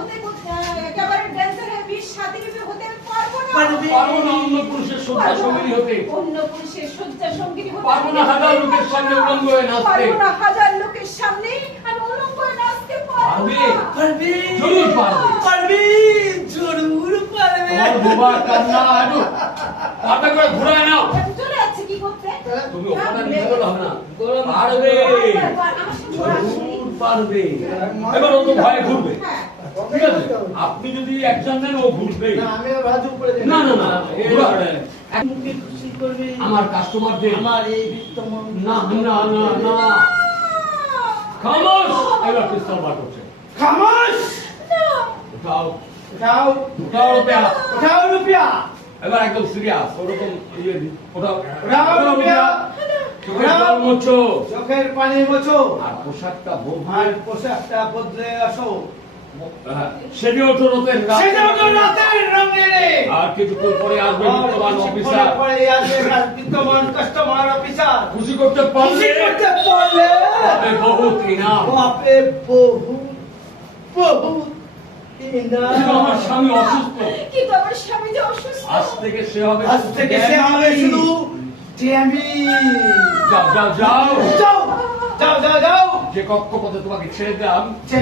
হতে একেবারে ড্যান্সারের 20 সাথীরূপে হতে পারবো না। পারবো না অন্য পুরুষের শয্যা সঙ্গিনী হতে। অন্য পুরুষের শয্যা সঙ্গিনী হতে পারবো না হাজার লোকের সামনে উলঙ্গ হয়ে নাচতে। পারবো না হাজার লোকের সামনে আমি উলঙ্গ হয়ে নাচতে পারবো না। পারবি জরুর পারবে। পারবি জরুর পারবে। তোমার বোবা কান্না আজও পাতা করে ঘুরায় নাও। চলে যাচ্ছে কি করতে? তুমি ওখানে নিয়ে গেলে হবে না। পারবে আমার সঙ্গে ঘোরা শুনি। জরুর পারবে। এবার ও তো ভয়ে ঘুরবে। হ্যাঁ। ঠিক আছে, আপনি যদি একজন নেন ও ঘুরবে। না আমি রাজু করে দেব। না না না ঘুরাবে। মুখে খুশি করবে আমার কাস্টমারদের আমার এই বিত্তমান। না না না না খামোশ। এবার পিস্তল বার করছে। খামোশ। উঠাও উঠাও উঠাও রুপিয়া। উঠাও রুপিয়া। এবার একদম সিরিয়াস ওরকম ইয়ে উঠাও উঠাও রুপিয়া। চোখের জল মোছো চোখের পানি মোছো। আর পোশাকটা আর বদলে পোশাকটা বদলে আসো। সেজে ওঠো রোদের রাত। সেটা তো রাতের রঙিনে। আর কিছুক্ষণ পরে আসবে বিত্তবান অফিসার। পরে আসবে বিত্তমান কাস্টমার অফিসার। খুশি করতে খুশি পারলে করতে পারলে তবে বহুত ইনাম। বাপে বহুত বহুত ইনাম। কিন্তু আমার স্বামী অসুস্থ। কিন্তু আমার স্বামী যে অসুস্থ। আজ থেকে সে হবে আজ থেকে সে হবে শুধু ড্যামি। যাও যাও যাও যাও যাও যাও যাও। যে কক্ষপথে তোমাকে ছেড়ে দিলাম যে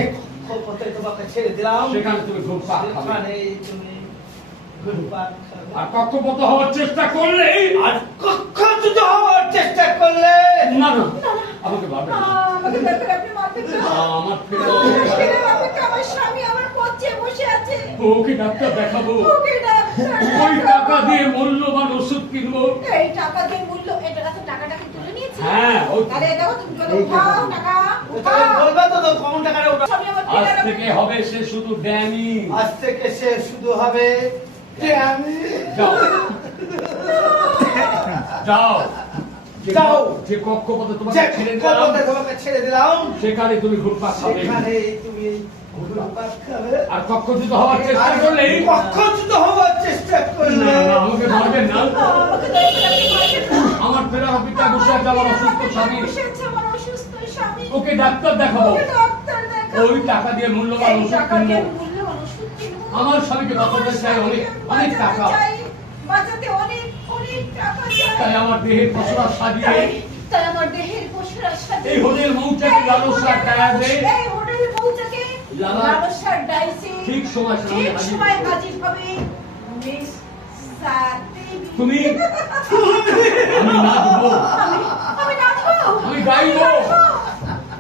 পথে তোমাকে ছেড়ে দিলাম সেখানে তুমি ঘুরপাক খাবে। সেখানে তুমি ঘুরপাক খাবে। আর কক্ষপথ হওয়ার চেষ্টা করলেই আর কক্ষচ্যুত হওয়ার চেষ্টা করলে না না আমাকে ভাবে আমাকে দরকার আপনি মারতে আমার আমার স্বামী আমার পথে বসে আছে। ওকে ডাক্তার দেখাবো। ওকে ডাক্তার ওই টাকা দিয়ে মূল্যবান ওষুধ কিনবো। এই টাকা দিয়ে মূল্য এটা তো টাকাটা কি তুলে নিয়েছি? হ্যাঁ আরে দেখো তুমি বলো উঠাও টাকা তাহলে উঠাও। বলবে তো কম টাকাটা ওটা। স্বামী আমার আজ টাকা থেকে হবে সে শুধু ড্যানি। আজ থেকে সে শুধু হবে ড্যামি। যাও যাও যাও। যে কক্ষপথে তোমাকে যে ছেড়ে দিলাম পথে তোমাকে ছেড়ে দিলাম সেখানে তুমি ঘুরপাক খাবে। সেখানে তুমি ঘুরপাক খাবে। আর কক্ষচ্যুত হওয়ার চেষ্টা করলেই কক্ষচ্যুত হওয়ার চেষ্টা করলে না না আমাকে মারবেন না। আমাকে দরকার আপনি মারবেন না। আমার ফেরা অফিসটা বসে আছে আমার অসুস্থ স্বামী। বসে আছে আমার অসুস্থ স্বামী। ওকে ডাক্তার দেখাবো। ওকে ডাক্তার দেখাও। ওই টাকা দিয়ে মূল্যবান এই ওষুধ টাকা দিয়ে কিনবো। মূল্যবান ওষুধ কিনবো। আমার স্বামীকে বাঁচাতে চাই অনেক অনেক টাকা। বাঁচাতে অনেক অনেক টাকা চাই। তাই আমার দেহের পশরা সাজিয়ে তাই আমার দেহের পশুরা সাথে এই হোটেল মৌচাকে লালসার টায়ারে এই হোটেল মৌচাকে লালসার ডাইসে ঠিক সময় ঠিক সময় হাজির হবে মিস সাথী। তুমি আমি নাচবো আমি নাচবো আমি গাইবো।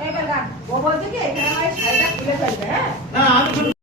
এখানে গান ও বলছে কি এখানে আমার শাড়িটা খুলে ফেলবে হ্যাঁ না আমি